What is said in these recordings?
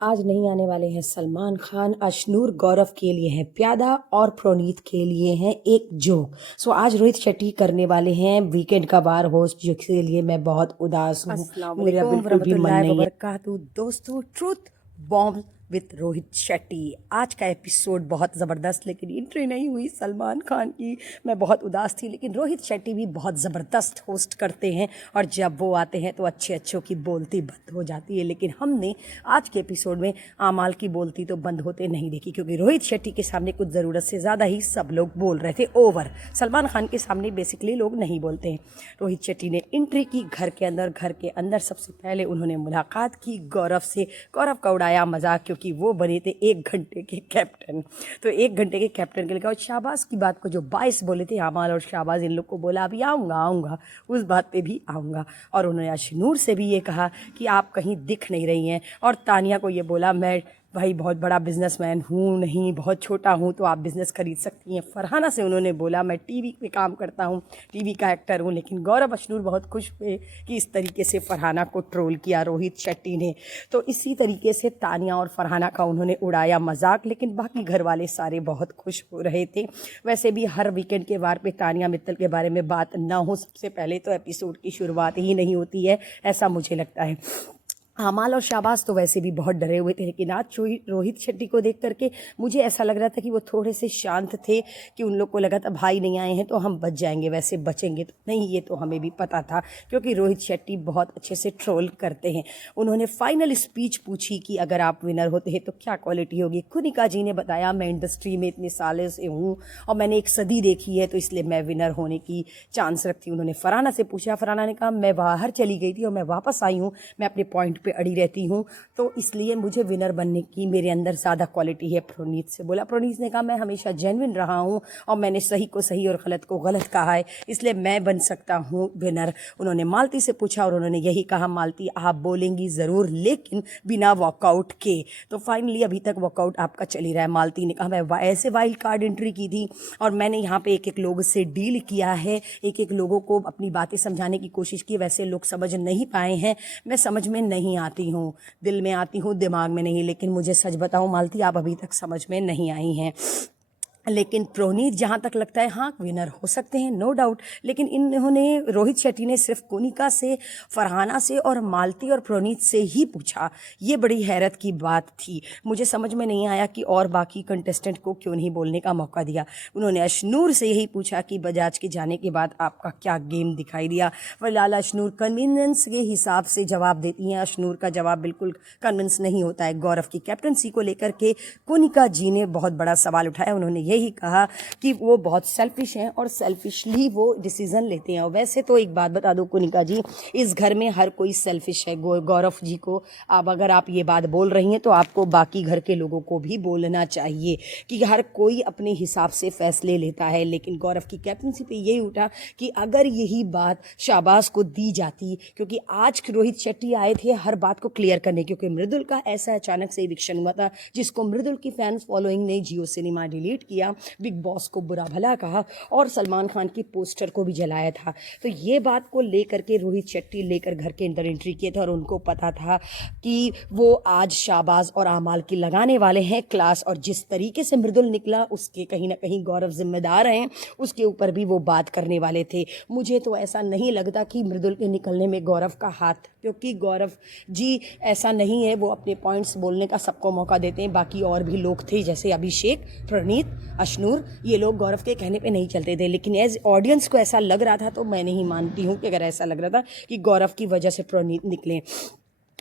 आज नहीं आने वाले हैं सलमान खान। अशनूर गौरव के लिए है प्यादा और प्रोनीत के लिए है एक जोक। आज रोहित शेट्टी करने वाले हैं वीकेंड का बार होस्ट, जिसके लिए मैं बहुत उदास हूँ। अस्सलाम मेरा वालेकुम बिल्कुल भी मन वरहमतुल्लाहि नहीं है। वबरकातुहू। दोस्तों, truth bomb with Rohit Shetty. आज का एपिसोड बहुत ज़बरदस्त, लेकिन एंट्री नहीं हुई सलमान खान की। मैं बहुत उदास थी, लेकिन रोहित शेट्टी भी बहुत ज़बरदस्त होस्ट करते हैं और जब वो आते हैं तो अच्छे अच्छों की बोलती बंद हो जाती है। लेकिन हमने आज के एपिसोड में आमाल की बोलती तो बंद होते नहीं देखी, क्योंकि रोहित शेट्टी के सामने कुछ ज़रूरत से ज़्यादा ही सब लोग बोल रहे थे ओवर। सलमान खान के सामने बेसिकली लोग नहीं बोलते हैं। रोहित शेट्टी ने एंट्री की घर के अंदर सबसे पहले उन्होंने मुलाकात की गौरव से। गौरव का उड़ाया मजाक, क्योंकि वो बने थे 1 घंटे के कैप्टन। तो 1 घंटे के कैप्टन के लिए, और शाहबाज की बात को जो 22 बोले थे आमाल और शाहबाज, इन लोग को बोला अभी आऊँगा आऊँगा, उस बात पे भी आऊँगा। और उन्होंने अशनूर से भी ये कहा कि आप कहीं दिख नहीं रही हैं, और तानिया को ये बोला मैं भाई बहुत बड़ा बिजनेसमैन हूँ नहीं, बहुत छोटा हूँ, तो आप बिज़नेस खरीद सकती हैं। फरहाना से उन्होंने बोला मैं टीवी पे काम करता हूँ, टीवी का एक्टर हूँ। लेकिन गौरव अशनूर बहुत खुश हुए कि इस तरीके से फरहाना को ट्रोल किया रोहित शेट्टी ने। तो इसी तरीके से तानिया और फरहाना का उन्होंने उड़ाया मजाक, लेकिन बाकी घर वाले सारे बहुत खुश हो रहे थे। वैसे भी हर वीकेंड के वार पे तानिया मित्तल के बारे में बात ना हो, सबसे पहले तो एपिसोड की शुरुआत ही नहीं होती है, ऐसा मुझे लगता है। आमाल और शाहबाज तो वैसे भी बहुत डरे हुए थे, लेकिन आज रोहित शेट्टी को देख करके मुझे ऐसा लग रहा था कि वो थोड़े से शांत थे, कि उन लोग को लगा था भाई नहीं आए हैं तो हम बच जाएंगे, वैसे बचेंगे तो नहीं, ये तो हमें भी पता था, क्योंकि रोहित शेट्टी बहुत अच्छे से ट्रोल करते हैं। उन्होंने फाइनल स्पीच पूछी कि अगर आप विनर होते हैं तो क्या क्वालिटी होगी। कुनिका जी ने बताया मैं इंडस्ट्री में इतने सालों से हूँ और मैंने एक सदी देखी है, तो इसलिए मैं विनर होने की चांस रखती हूँ। उन्होंने फरहाना से पूछा, फरहाना ने कहा मैं बाहर चली गई थी और मैं वापस आई हूँ, मैं अपने पॉइंट पे अड़ी रहती हूँ, तो इसलिए मुझे विनर बनने की मेरे अंदर ज़्यादा क्वालिटी है। प्रोनीत से बोला, प्रोनीत ने कहा मैं हमेशा जेन्युइन रहा हूँ और मैंने सही को सही और गलत को गलत कहा है, इसलिए मैं बन सकता हूँ विनर। उन्होंने मालती से पूछा और उन्होंने यही कहा, मालती आप बोलेंगी ज़रूर लेकिन बिना वॉकआउट के। तो फाइनली अभी तक वॉकआउट आपका चल ही रहा है। मालती ने कहा मैं ऐसे वाइल्ड कार्ड एंट्री की थी और मैंने यहाँ पे एक एक लोगों से डील किया है, एक एक लोगों को अपनी बातें समझाने की कोशिश की, वैसे लोग समझ नहीं पाए हैं। मैं समझ में नहीं आती हूँ, दिल में आती हूँ, दिमाग में नहीं। लेकिन मुझे सच बताऊँ मालती, आप अभी तक समझ में नहीं आई हैं। लेकिन प्रोनीत जहाँ तक लगता है हाँ विनर हो सकते हैं, नो डाउट। लेकिन इन्होंने रोहित शेट्टी ने सिर्फ कोनिका से, फरहाना से और मालती और प्रोनीत से ही पूछा। ये बड़ी हैरत की बात थी, मुझे समझ में नहीं आया कि और बाकी कंटेस्टेंट को क्यों नहीं बोलने का मौका दिया। उन्होंने अशनूर से यही पूछा कि बजाज के जाने के बाद आपका क्या गेम दिखाई दिया। फिलहाल अशनूर कन्वीनियंस के हिसाब से जवाब देती हैं। अशनूर का जवाब बिल्कुल कन्विंस नहीं होता है। गौरव की कैप्टनसी को लेकर के कोनिका जी ने बहुत बड़ा सवाल उठाया। उन्होंने यही कहा कि वो बहुत सेल्फिश हैं और सेल्फिशली वो डिसीजन लेते हैं। और वैसे तो एक बात बता दो कोनिका जी, इस घर में हर कोई सेल्फिश है। गौरव जी को अब अगर आप ये बात बोल रही हैं तो आपको बाकी घर के लोगों को भी बोलना चाहिए कि हर कोई अपने हिसाब से फैसले लेता है। लेकिन गौरव की कैप्टनसी पे यही उठा कि अगर यही बात शाहबाज को दी जाती, क्योंकि आज रोहित शेट्टी आए थे हर बात को क्लियर करने, क्योंकि मृदुल का ऐसा अचानक से इविक्शन हुआ था जिसको मृदुल की फैंस फॉलोइंग ने जियो सिनेमा डिलीट किया, बिग बॉस को बुरा भला कहा और सलमान खान की पोस्टर को भी जलाया था। तो ये बात को लेकर के रोहित शेट्टी लेकर घर के अंदर एंट्री किए थे और उनको पता था कि वो आज शाहबाज और आमाल की लगाने वाले हैं क्लास। और जिस तरीके से मृदुल निकला उसके कहीं ना कहीं गौरव जिम्मेदार हैं, उसके ऊपर भी वो बात करने वाले थे। मुझे तो ऐसा नहीं लगता कि मृदुल के निकलने में गौरव का हाथ, क्योंकि गौरव जी ऐसा नहीं है, वो अपने पॉइंट्स बोलने का सबको मौका देते हैं। बाकी और भी लोग थे जैसे अभिषेक, प्रणीत, अशनूर, ये लोग गौरव के कहने पे नहीं चलते थे। लेकिन एज ऑडियंस को ऐसा लग रहा था, तो मैं नहीं मानती हूँ कि अगर ऐसा लग रहा था कि गौरव की वजह से प्रणीत निकले।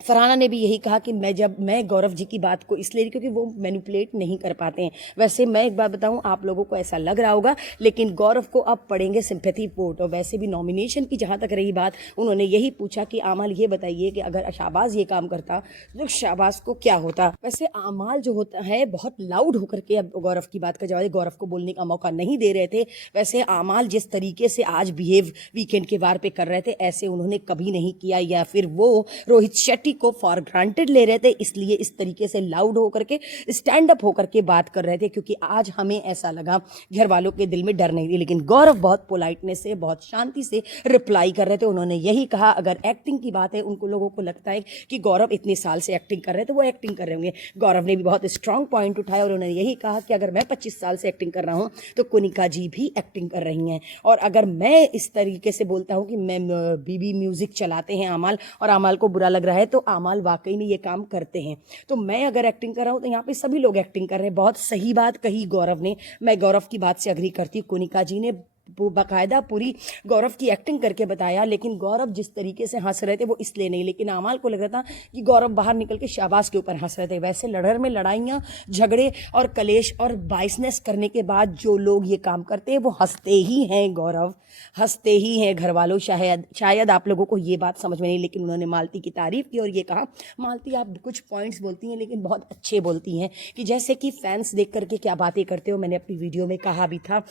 फरहाना ने भी यही कहा कि मैं गौरव जी की बात को इसलिए, क्योंकि वो मैनिपुलेट नहीं कर पाते हैं। वैसे मैं एक बात बताऊं, आप लोगों को ऐसा लग रहा होगा, लेकिन गौरव को अब पड़ेंगे सिंपैथी वोट। और वैसे भी नॉमिनेशन की जहां तक रही बात, उन्होंने यही पूछा कि आमाल ये बताइए कि अगर शाहबाज ये काम करता तो शाहबाज को क्या होता। वैसे आमाल जो होता है बहुत लाउड होकर के अब गौरव की बात का जवाब, गौरव को बोलने का मौका नहीं दे रहे थे। वैसे आमाल जिस तरीके से आज बिहेव वीकेंड के वार पे कर रहे थे, ऐसे उन्होंने कभी नहीं किया, या फिर वो रोहित शेट्टी मालती को फॉर ग्रांटेड ले रहे थे, इसलिए इस तरीके से लाउड होकर के स्टैंड अप होकर के बात कर रहे थे, क्योंकि आज हमें ऐसा लगा घर वालों के दिल में डर नहीं थी। लेकिन गौरव बहुत पोलाइटनेस से, बहुत शांति से रिप्लाई कर रहे थे। उन्होंने यही कहा, अगर एक्टिंग की बात है, उनको लोगों को लगता है कि गौरव इतने साल से एक्टिंग कर रहे थे, वो एक्टिंग कर रहे होंगे। गौरव ने भी बहुत स्ट्रांग पॉइंट उठाया और उन्होंने यही कहा कि अगर मैं 25 साल से एक्टिंग कर रहा हूं तो कोनिका जी भी एक्टिंग कर रही हैं, और अगर मैं इस तरीके से बोलता हूं कि मैं बीबी म्यूजिक चलाते हैं आमाल, और आमाल को बुरा लग रहा है, तो आमाल वाकई में ये काम करते हैं। तो मैं अगर एक्टिंग कर रहा हूं तो यहाँ पे सभी लोग एक्टिंग कर रहे हैं। बहुत सही बात कही गौरव ने, मैं गौरव की बात से अग्री करती हूँ। कोनिका जी ने बाकायदा पूरी गौरव की एक्टिंग करके बताया, लेकिन गौरव जिस तरीके से हंस रहे थे वो इसलिए नहीं, लेकिन आमाल को लग रहा था कि गौरव बाहर निकल के शाबाश के ऊपर हंस रहे थे। वैसे लड़र में लड़ाइयाँ, झगड़े और कलेश और बाइसनेस करने के बाद जो लोग ये काम करते हैं वो हंसते ही हैं। गौरव हंसते ही हैं। घर वालों शायद आप लोगों को ये बात समझ में नहीं, लेकिन उन्होंने मालती की तारीफ की और ये कहा, मालती आप कुछ पॉइंट्स बोलती हैं लेकिन बहुत अच्छे बोलती हैं, कि जैसे कि फैंस देख करके क्या बातें करते हो। मैंने अपनी वीडियो में कहा भी था,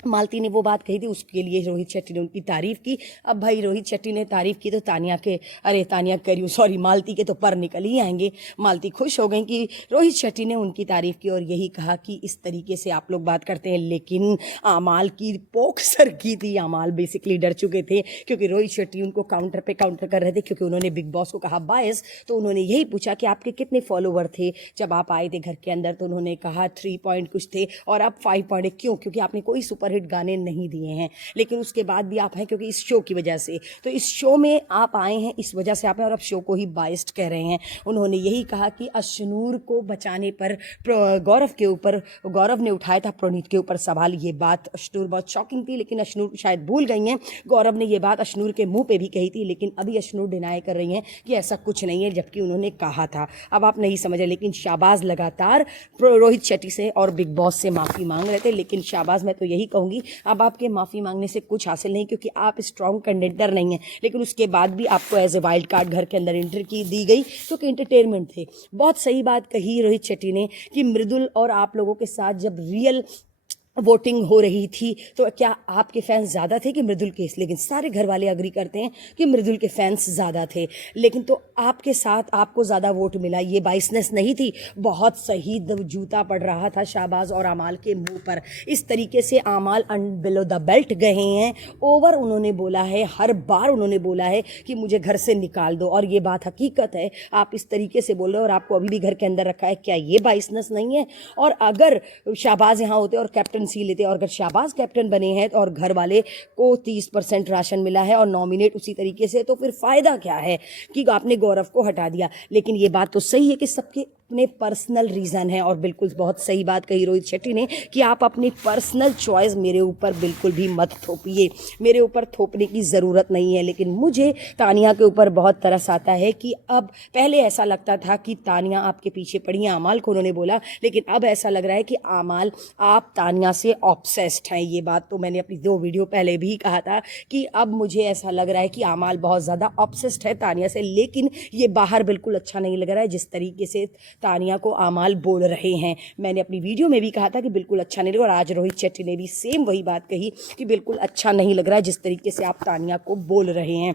मालती ने वो बात कही थी, उसके लिए रोहित शेट्टी ने उनकी तारीफ की। अब भाई रोहित शेट्टी ने तारीफ की तो तानिया करियो सॉरी मालती के तो पर निकल ही आएंगे। मालती खुश हो गई कि रोहित शेट्टी ने उनकी तारीफ की और यही कहा कि इस तरीके से आप लोग बात करते हैं। लेकिन आमाल की पोक सर की थी। आमाल बेसिकली डर चुके थे, क्योंकि रोहित शेट्टी उनको काउंटर पे काउंटर कर रहे थे, क्योंकि उन्होंने बिग बॉस को कहा बायस। तो उन्होंने यही पूछा कि आपके कितने फॉलोवर थे जब आप आए थे घर के अंदर, तो उन्होंने कहा 3 पॉइंट कुछ थे, और अब 5 पॉइंट क्यों, क्योंकि आपने कोई सुपर हिट गाने नहीं दिए हैं। लेकिन उसके बाद भी आप हैं क्योंकि इस शो की वजह से, तो इस शो में आप आए हैं, इस वजह से आप हैं, और अब शो को ही बाइस्ड कह रहे हैं। उन्होंने यही कहा कि अशनूर को बचाने पर गौरव ने उठाया था प्रणीत के ऊपर सवाल। ये बात अशनूर बहुत शॉकिंग थी, लेकिन अशनूर शायद भूल गई हैं। गौरव ने ये बात अशनूर के मुंह पे भी कही थी, लेकिन अभी अशनूर डिनाई कर रही हैं कि ऐसा कुछ नहीं है, जबकि उन्होंने कहा था। अब आप नहीं समझे, लेकिन शाहबाज लगातार रोहित शेट्टी से और बिग बॉस से माफ़ी मांग रहे थे। लेकिन शाहबाज, मैं तो यही कहूँगी, अब आपके माफ़ी मांगने से कुछ हासिल नहीं, क्योंकि आप स्ट्रॉन्ग कंटेंडर नहीं हैं। लेकिन उसके बाद भी आपको एज ए वाइल्ड कार्ड घर के अंदर एंट्री की दी गई, क्योंकि इंटरटेनमेंट थे। बहुत सही बात कही रोहित शेट्टी ने कि मृदुल और आप लोगों के साथ जब रियल वोटिंग हो रही थी तो क्या आपके फैंस ज़्यादा थे कि मृदुल के? लेकिन सारे घर वाले अग्री करते हैं कि मृदुल के फैंस ज़्यादा थे। लेकिन तो आपके साथ आपको ज़्यादा वोट मिला, ये बाइसनेस नहीं थी। बहुत सही जूता पड़ रहा था शाहबाज और आमाल के मुंह पर। इस तरीके से आमाल बिलो द बेल्ट गए हैं। ओवर उन्होंने बोला है, हर बार उन्होंने बोला है कि मुझे घर से निकाल दो, और ये बात हकीकत है। आप इस तरीके से बोल रहे हो और आपको अभी भी घर के अंदर रखा है, क्या ये बाइसनेस नहीं है? और अगर शाहबाज यहाँ होते और कैप्टन सी लेते, और अगर शाहबाज कैप्टन बने हैं और घर वाले को 30% राशन मिला है और नॉमिनेट उसी तरीके से, तो फिर फायदा क्या है कि आपने गौरव को हटा दिया? लेकिन ये बात तो सही है कि सबके अपने पर्सनल रीज़न है, और बिल्कुल बहुत सही बात कही रोहित शेट्टी ने कि आप अपनी पर्सनल चॉइस मेरे ऊपर बिल्कुल भी मत थोपिए, मेरे ऊपर थोपने की ज़रूरत नहीं है। लेकिन मुझे तानिया के ऊपर बहुत तरस आता है कि अब पहले ऐसा लगता था कि तानिया आपके पीछे पड़ी है, आमाल को उन्होंने बोला, लेकिन अब ऐसा लग रहा है कि आमाल आप तानिया से ऑब्सेस्ड हैं। ये बात तो मैंने अपनी 2 वीडियो पहले भी कहा था कि अब मुझे ऐसा लग रहा है कि आमाल बहुत ज़्यादा ऑब्सेस्ड है तानिया से। लेकिन ये बाहर बिल्कुल अच्छा नहीं लग रहा है जिस तरीके से तानिया को आमाल बोल रहे हैं। मैंने अपनी वीडियो में भी कहा था कि बिल्कुल अच्छा नहीं लग रहा, और आज रोहित शेट्टी ने भी सेम वही बात कही कि बिल्कुल अच्छा नहीं लग रहा है जिस तरीके से आप तानिया को बोल रहे हैं।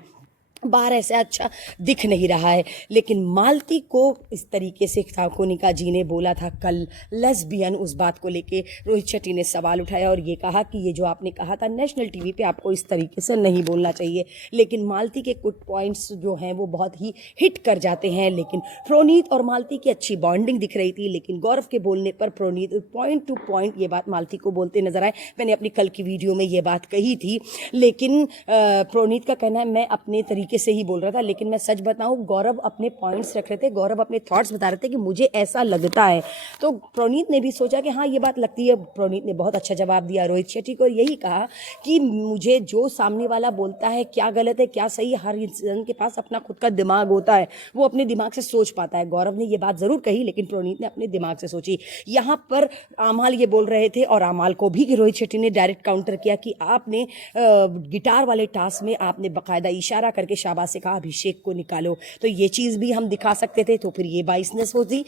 बाहर ऐसे अच्छा दिख नहीं रहा है। लेकिन मालती को इस तरीके से कोनिका जी ने बोला था कल लेस्बियन, उस बात को लेके रोहित शेट्टी ने सवाल उठाया और ये कहा कि ये जो आपने कहा था नेशनल टीवी पे आपको इस तरीके से नहीं बोलना चाहिए। लेकिन मालती के कुछ पॉइंट्स जो हैं वो बहुत ही हिट कर जाते हैं। लेकिन प्रोनीत और मालती की अच्छी बॉन्डिंग दिख रही थी, लेकिन गौरव के बोलने पर प्रोनीत पॉइंट टू पॉइंट ये बात मालती को बोलते नजर आए। मैंने अपनी कल की वीडियो में ये बात कही थी। लेकिन प्रोनीत का कहना है मैं अपने तरीके से ही बोल रहा था, लेकिन मैं सच बताऊं गौरव अपने पॉइंट्स रख रहे थे, गौरव अपने थॉट्स बता रहे थे कि मुझे ऐसा लगता है। तो प्रोनीत ने भी सोचा कि हाँ ये बात लगती है। प्रोनीत ने बहुत अच्छा जवाब दिया रोहित शेट्टी को, यही कहा कि मुझे जो सामने वाला बोलता है क्या गलत है क्या सही है, हर इंसान के पास अपना खुद का दिमाग होता है, वो अपने दिमाग से सोच पाता है। गौरव ने ये बात जरूर कही, लेकिन प्रोनीत ने अपने दिमाग से सोची। यहाँ पर आमाल ये बोल रहे थे और आमाल को भी रोहित शेट्टी ने डायरेक्ट काउंटर किया कि आपने गिटार वाले टास्क में आपने बाकायदा इशारा करके शाबाश से कहा अभिषेक को निकालो, तो ये चीज़ भी हम दिखा सकते थे, तो फिर ये बाइसनेस होती।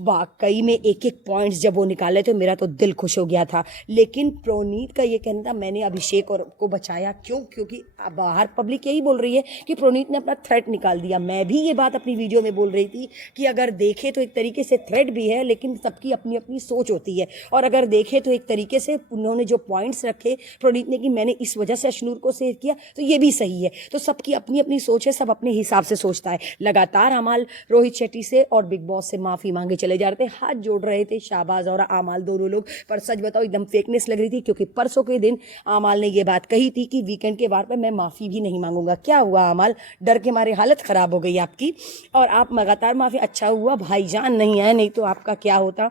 वाकई में एक एक पॉइंट्स जब वो निकाले तो मेरा तो दिल खुश हो गया था। लेकिन प्रोनीत का ये कहना था मैंने अभिषेक और को बचाया, क्यों? क्योंकि बाहर पब्लिक यही बोल रही है कि प्रोनीत ने अपना थ्रेट निकाल दिया। मैं भी ये बात अपनी वीडियो में बोल रही थी कि अगर देखे तो एक तरीके से थ्रेट भी है, लेकिन सबकी अपनी अपनी सोच होती है। और अगर देखे तो एक तरीके से उन्होंने जो पॉइंट्स रखे प्रोनीत ने कि मैंने इस वजह से अशनूर को सेव किया, तो ये भी सही है। तो सबकी अपनी अपनी सोच है, सब अपने हिसाब से सोचता है। लगातार आमाल रोहित शेट्टी से और बिग बॉस से माफ़ी मांगे चले जा रहे थे, हाथ जोड़ रहे थे शाहबाज और आमाल दोनों लोग। पर सच बताओ एकदम फेकनेस लग रही थी, क्योंकि परसों के दिन आमाल ने ये बात कही थी कि वीकेंड के बार पर मैं माफ़ी भी नहीं मांगूंगा। क्या हुआ आमाल, डर के मारे हालत ख़राब हो गई आपकी और आप लगातार माफ़ी। अच्छा हुआ भाईजान नहीं आए, नहीं तो आपका क्या होता।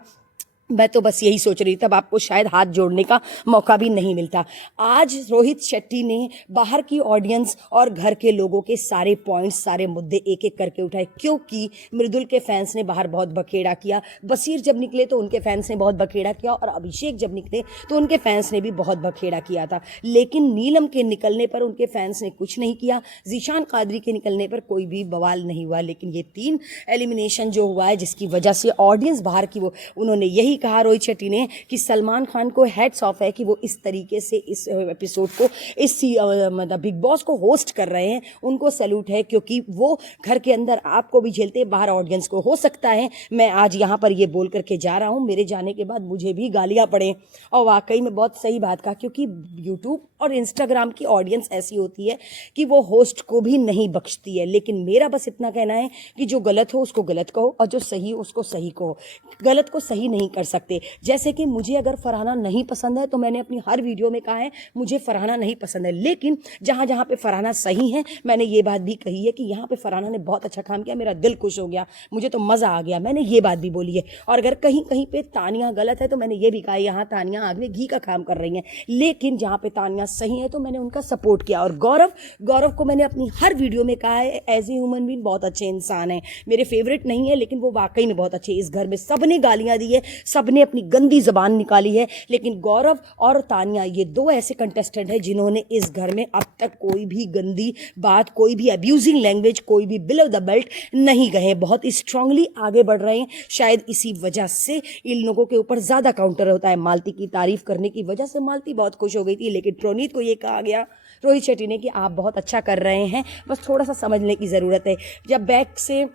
मैं तो बस यही सोच रही थी, तब आपको शायद हाथ जोड़ने का मौका भी नहीं मिलता। आज रोहित शेट्टी ने बाहर की ऑडियंस और घर के लोगों के सारे पॉइंट्स, सारे मुद्दे एक एक करके उठाए, क्योंकि मृदुल के फैंस ने बाहर बहुत बखेड़ा किया, बशीर जब निकले तो उनके फैंस ने बहुत बखेड़ा किया, और अभिषेक जब निकले तो उनके फैंस ने भी बहुत बखेड़ा किया था। लेकिन नीलम के निकलने पर उनके फैंस ने कुछ नहीं किया, जीशान कादरी के निकलने पर कोई भी बवाल नहीं हुआ। लेकिन ये 3 एलिमिनेशन जो हुआ है, जिसकी वजह से ऑडियंस बाहर की, वो उन्होंने यही कहा रोहित शेट्टी ने कि सलमान खान को हेड्स ऑफ है कि वो इस तरीके से इस एपिसोड को, इस मतलब बिग बॉस को होस्ट कर रहे हैं। उनको सैल्यूट है, क्योंकि वो घर के अंदर आपको भी झेलते, बाहर ऑडियंस को। हो सकता है मैं आज यहाँ पर ये बोल करके जा रहा हूँ, मेरे जाने के बाद मुझे भी गालियाँ पड़े, और वाकई में बहुत सही बात कहा, क्योंकि यूट्यूब और इंस्टाग्राम की ऑडियंस ऐसी होती है कि वो होस्ट को भी नहीं बख्शती है। लेकिन मेरा बस इतना कहना है कि जो गलत हो उसको गलत कहो, और जो सही हो उसको सही कहो। गलत को सही नहीं कर सकते। जैसे कि मुझे अगर फरहाना नहीं पसंद है तो मैंने अपनी हर वीडियो में कहा है मुझे फरहाना नहीं पसंद है, लेकिन जहाँ जहाँ पे फरहाना सही है मैंने ये बात भी कही है कि यहाँ पे फरहाना ने बहुत अच्छा काम किया, मेरा दिल खुश हो गया, मुझे तो मज़ा आ गया, मैंने ये बात भी बोली है। और अगर कहीं कहीं पे तानिया गलत है तो मैंने ये भी कहा यहाँ तानिया आग में घी का काम कर रही हैं, लेकिन जहाँ पे तानिया सही है तो मैंने उनका सपोर्ट किया। और गौरव को मैंने अपनी हर वीडियो में कहा है एज ए ह्यूमन बीइंग बहुत अच्छे इंसान है, मेरे फेवरेट नहीं है लेकिन वो वाकई में बहुत अच्छे। इस घर में सबने गालियाँ दी है, सबने अपनी गंदी जबान निकाली है, लेकिन गौरव और तानिया ये 2 ऐसे कंटेस्टेंट हैं जिन्होंने इस घर में अब तक कोई भी गंदी बात, कोई भी अब्यूजिंग लैंग्वेज, कोई भी बिलो द बेल्ट नहीं गए, बहुत स्ट्रांगली आगे बढ़ रहे हैं। शायद इसी वजह से इन लोगों के ऊपर ज़्यादा काउंटर होता है। मालती की तारीफ करने की वजह से मालती बहुत खुश हो गई थी, लेकिन प्रोनीत को ये कहा गया रोहित शेट्टी ने कि आप बहुत अच्छा कर रहे हैं, बस थोड़ा सा समझने की ज़रूरत है। जब बैक से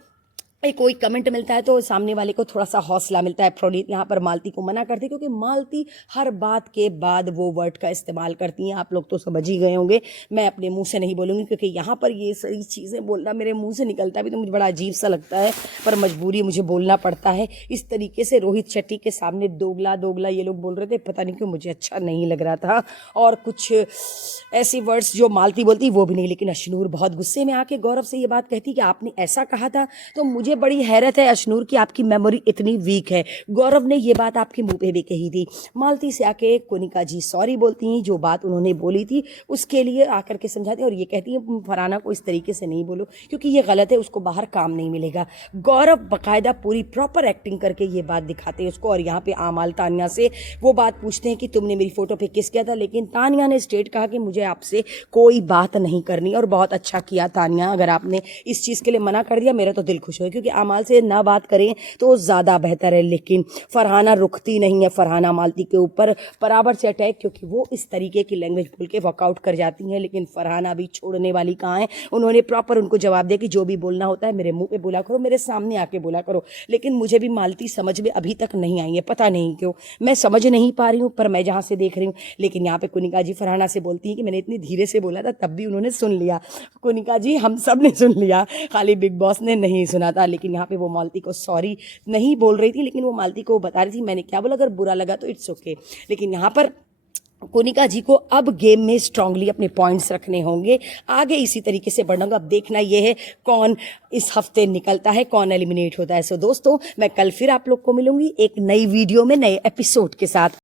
कोई कमेंट मिलता है तो सामने वाले को थोड़ा सा हौसला मिलता है। प्रोनीत यहाँ पर मालती को मना करती, क्योंकि मालती हर बात के बाद वो वर्ड का इस्तेमाल करती हैं। आप लोग तो समझ ही गए होंगे, मैं अपने मुंह से नहीं बोलूँगी, क्योंकि यहाँ पर ये सारी चीज़ें बोलना मेरे मुंह से निकलता भी तो मुझे बड़ा अजीब सा लगता है, पर मजबूरी मुझे बोलना पड़ता है। इस तरीके से रोहित शेट्टी के सामने दोगला ये लोग बोल रहे थे, पता नहीं क्यों मुझे अच्छा नहीं लग रहा था। और कुछ ऐसी वर्ड्स जो मालती बोलती वो भी नहीं। लेकिन अशनूर बहुत गुस्से में आके गौरव से ये बात कहती कि आपने ऐसा कहा था, तो मुझे बड़ी हैरत है अशनूर की आपकी मेमोरी इतनी वीक है। गौरव ने ये बात आपके मुंह पे भी कही थी। मालती से आके कोनिका जी सॉरी बोलती हैं, जो बात उन्होंने बोली थी उसके लिए आकर के समझाती हैं, और ये कहती हैं फरहाना को इस तरीके से नहीं बोलो क्योंकि ये गलत है, उसको बाहर काम नहीं मिलेगा। गौरव बाकायदा पूरी प्रॉपर एक्टिंग करके ये बात दिखाते हैं उसको, और यहाँ पे आमाल तानिया से वो बात पूछते हैं कि तुमने मेरी फोटो पे किस किया था, लेकिन तानिया ने स्ट्रेट कहा कि मुझे आपसे कोई बात नहीं करनी। और बहुत अच्छा किया तानिया, अगर आपने इस चीज़ के लिए मना कर दिया मेरा तो दिल खुश हो, क्योंकि आमाल से ना बात करें तो ज़्यादा बेहतर है। लेकिन फरहाना रुकती नहीं है, फरहाना मालती के ऊपर बराबर से अटैक, क्योंकि वो इस तरीके की लैंग्वेज बोल के वर्कआउट कर जाती हैं। लेकिन फरहाना भी छोड़ने वाली कहाँ है, उन्होंने प्रॉपर उनको जवाब दिया कि जो भी बोलना होता है मेरे मुंह पे बोला करो, मेरे सामने आके बोला करो। लेकिन मुझे भी मालती समझ में अभी तक नहीं आई है, पता नहीं क्यों, मैं समझ नहीं पा रही हूँ, पर मैं जहाँ से देख रही हूँ। लेकिन यहाँ पे कोनिका जी फरहाना से बोलती हैं कि मैंने इतनी धीरे से बोला था तब भी उन्होंने सुन लिया। कोनिका जी हम सब ने सुन लिया, खाली बिग बॉस ने नहीं सुना था। लेकिन यहाँ पे वो मालती को सॉरी नहीं बोल रही थी, लेकिन वो मालती को बता रही थी मैंने क्या बोला, अगर बुरा लगा तो इट्स ओके। लेकिन यहाँ पर कोनिका जी को अब गेम में स्ट्रांगली अपने पॉइंट्स रखने होंगे, आगे इसी तरीके से बढ़ना होगा। अब देखना यह है कौन इस हफ्ते निकलता है, कौन एलिमिनेट होता है। सो दोस्तों मैं कल फिर आप लोग को मिलूंगी एक नई वीडियो में नए एपिसोड के साथ।